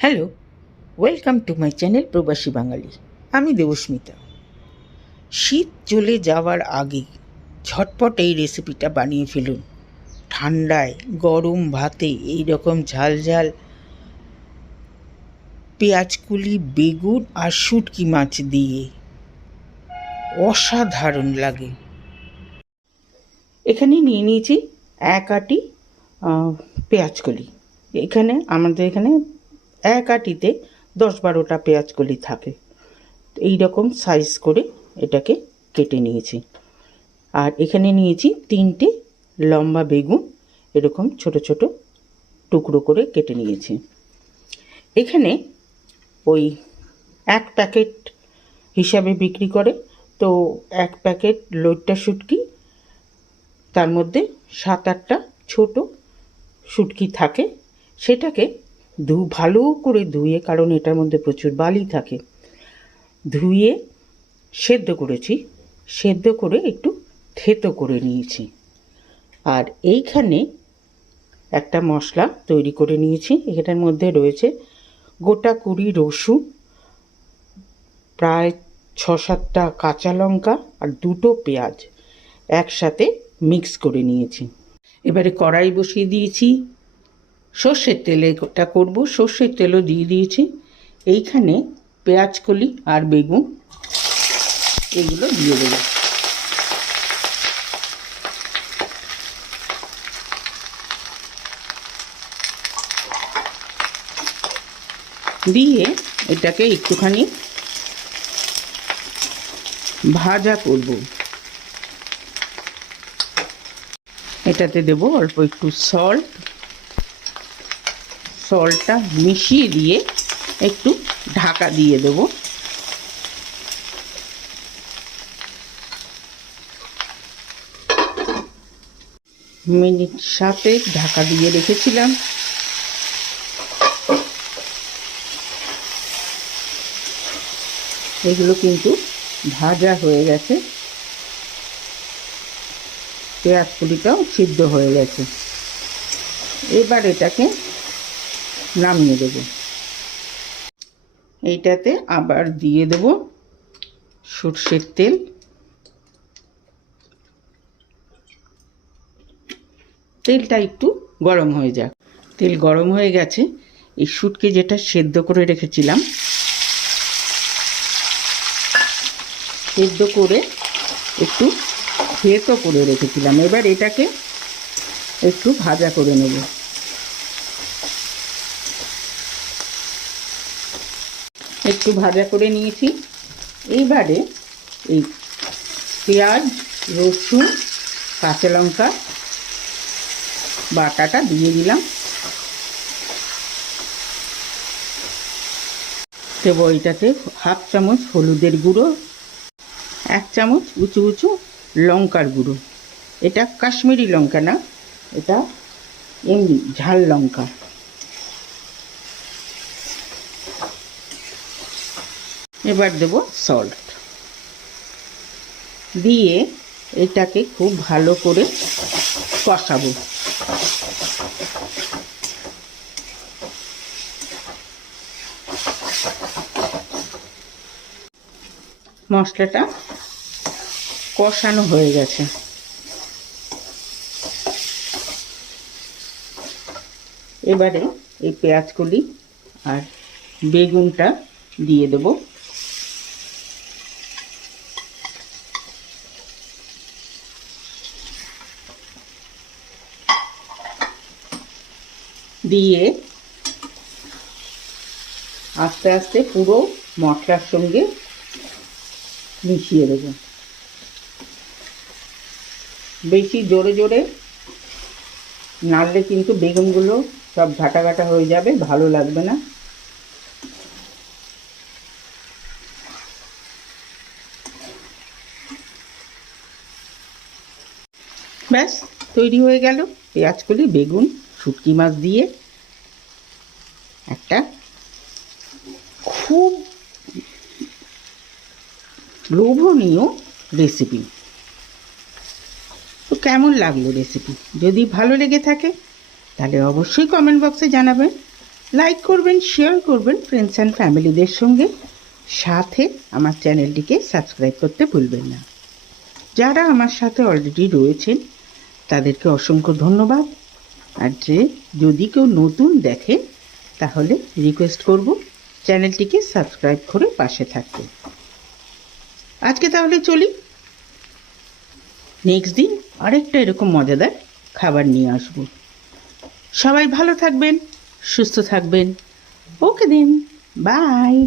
Hello, welcome to my channel প্রবাসী বাঙালি। আমি দেবস্মিতা। শীত চলে যাওয়ার আগে ঝটপট এই রেসিপিটা বানিয়ে ফেলুন। ঠান্ডায় গরম ভাতে এই রকম ঝাল ঝাল পেঁয়াজকুলি, বেগুন আর শুটকি মাছ দিয়ে অসাধারণ লাগে। এখানে নিয়ে নিয়েছি এক আটি পেঁয়াজকলি। আমাদের এখানে এক আটিতে 10-12টা পেঁয়াজকলি থাকে। এই রকম সাইজ করে এটাকে কেটে নিয়েছি। আর এখানে নিয়েছি 3টে লম্বা বেগুন, এরকম ছোট ছোট টুকরো করে কেটে নিয়েছি। এখানে ওই 1 প্যাকেট হিসাবে বিক্রি করে, তো 1 প্যাকেট লইট্টা শুটকি, তার মধ্যে 7-8টা ছোট শুটকি থাকে। সেটাকে ভালো করে ধুয়ে, কারণ এটার মধ্যে প্রচুর বালি থাকে, ধুয়ে সেদ্ধ করেছি। সেদ্ধ করে একটু থেতো করে নিয়েছি। আর এইখানে একটা মশলা তৈরি করে নিয়েছি। এটার মধ্যে রয়েছে গোটা 20 রসুন, প্রায় 6-7টা কাঁচা লঙ্কা আর 2টো পেঁয়াজ একসাথে মিক্স করে নিয়েছি। এবারে কড়াই বসিয়ে দিয়েছি। সর্ষের তেলে এটা করব, সর্ষের তেলও দিয়ে দিয়েছি। এইখানে পেঁয়াজকলি আর বেগুন এগুলো দিয়ে দেবো। দিয়ে এটাকে একটুখানি ভাজা করব। এটাতে দেব অল্প একটু সল্টটা মিশিয়ে দিয়ে একটু ঢাকা দিয়ে দেব। মিনিট 7 ঢাকা দিয়ে রেখেছিলাম। এগুলো কিন্তু ভাজা হয়ে গেছে, পেঁয়াজকুলিটাও সিদ্ধ হয়ে গেছে। এবার এটাকে নামিয়ে দেব। এইটাতে আবার দিয়ে দেব সর্ষের তেল। তেলটা একটু গরম হয়ে যাক। তেল গরম হয়ে গেছে। এই শুটকি যেটা সেদ্ধ করে রেখেছিলাম, সেদ্ধ করে একটু থেতো করে রেখেছিলাম, এবার এটাকে একটু ভাজা করে নেব। একটু ভাজা করে নিয়েছি। এইবারে এই পেঁয়াজ, রসুন, কাঁচা লঙ্কা বাটাটা দিয়ে দিলাম। দেবো এইটাতে 1/2 চামচ হলুদের গুঁড়ো, 1 চামচ উঁচু উঁচু লঙ্কার গুঁড়ো। এটা কাশ্মীরি লঙ্কা না, এটা এমনি ঝাল লঙ্কা। এবার দেব সল্ট দিয়ে এটাকে খুব ভালো করে কষাবো। মশলাটা কষানো হয়ে গেছে। এবারে এই পেঁয়াজকলি আর বেগুনটা দিয়ে দেব। দিয়ে আস্তে আস্তে পুরো মশলার সঙ্গে মিশিয়ে দেব। বেশি জোরে জোরে নাড়লে কিন্তু বেগুনগুলো সব ঘাটা ঘাটা হয়ে যাবে, ভালো লাগবে না। ব্যাস তৈরি হয়ে গেল পেঁয়াজকলি, বেগুন, শুটকি মাছ দিয়ে একটা খুব লোভনীয় রেসিপি। তো কেমন লাগলো রেসিপি? যদি ভালো লেগে থাকে তাহলে অবশ্যই কমেন্ট বক্সে জানাবেন। লাইক করবেন, শেয়ার করবেন ফ্রেন্ডস অ্যান্ড ফ্যামিলিদের সঙ্গে, সাথে আমার চ্যানেলটিকে সাবস্ক্রাইব করতে ভুলবেন না। যারা আমার সাথে অলরেডি রয়েছেন তাদেরকে অসংখ্য ধন্যবাদ। আর যদি কেউ নতুন দেখে তাহলে রিকোয়েস্ট করব চ্যানেলটিকে সাবস্ক্রাইব করে পাশে থাকতে। আজকে তাহলে চলি, নেক্সট দিন আরেকটা এরকম মজাদার খাবার নিয়ে আসব। সবাই ভালো থাকবেন, সুস্থ থাকবেন। ওকে দেন, বাই।